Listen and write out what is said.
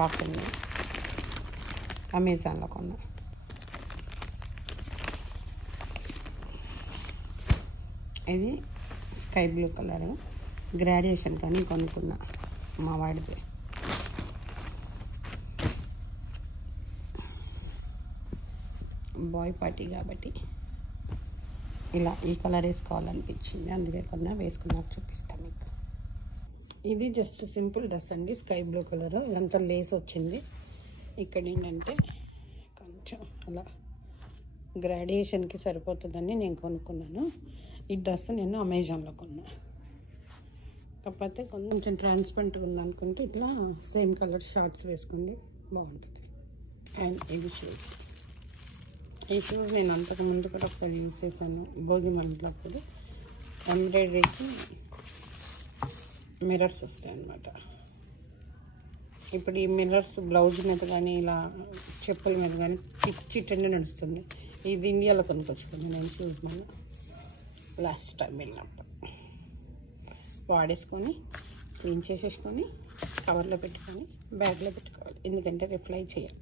Top ఉంది, అమెజాన్లో కొన్నా. ఇది స్కై బ్లూ కలర్ గ్రాడ్యుయేషన్ కానీ కొనుక్కున్నా మా వాడిది. బాయ్ పార్టీ కాబట్టి ఇలా ఈ కలర్ వేసుకోవాలనిపించింది, అందుకే కొన్నా. వేసుకున్నాక చూపిస్తాను మీకు. ఇది జస్ట్ సింపుల్ డ్రెస్ అండి, స్కై బ్లూ కలర్. ఇదంతా లేస్ వచ్చింది. ఇక్కడ ఏంటంటే కొంచెం అలా గ్రాడ్యుయేషన్కి సరిపోతుందని నేను కొనుక్కున్నాను. ఈ డ్రెస్ నేను అమెజాన్లో కొన్నా. కాకపోతే కొంచెం ట్రాన్స్పరెంట్గా ఉందనుకుంటే ఇట్లా సేమ్ కలర్ షార్ట్స్ వేసుకుంది, బాగుంటుంది. అండ్ ఇది షూస్. ఈ షూస్ నేను అంతకు ముందు కూడా ఒకసారి యూజ్ చేశాను భోగి మంటలప్పుడు. ఎంబ్రాయిడరీకి మిర్రర్స్ వస్తాయి అన్నమాట. ఇప్పుడు ఈ మిర్రర్స్ బ్లౌజ్ మీద కానీ ఇలా చెప్పుల మీద కానీ చిట్టండి నడుస్తుంది. ఇది ఇండియాలో కొనుక్కొచ్చుకున్నాను నేను షూస్ మన లాస్ట్ టైం వెళ్ళినప్పుడు. వాడేసుకొని క్లీన్ చేసేసుకొని కవర్లో పెట్టుకొని బ్యాగ్లో పెట్టుకోవాలి, ఎందుకంటే రిప్లై చేయాలి.